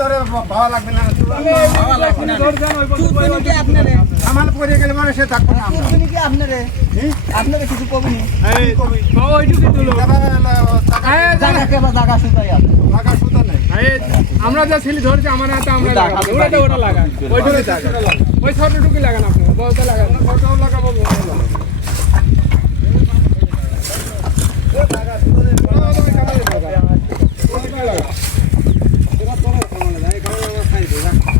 তোরে ভালো লাগবে না ভালো লাগবে না চুপনি কি আপনারে আমার পরে গেলে মানে সে থাকবো না আমরা চুপনি কি আপনারে আপনারে কিছু কবনি এই কবি ওইটুকু তুলো জায়গা কে বা জায়গা সুতাই আছে টাকা সুতা নাই আমরা যা ছেলে ধরছি আমার হাতে আমরা লাগাবো ওটা ওটা লাগান ওইটুকু জায়গা ওই ছোটটুকু লাগান আপনি বড়টা লাগান ফটো লাগাবো বড় লাগাবো টাকা সুতা নেই বড় বড় কামাই লাগা ওটা লাগা এটা তোরা সামনে যায় কামাই খাইবে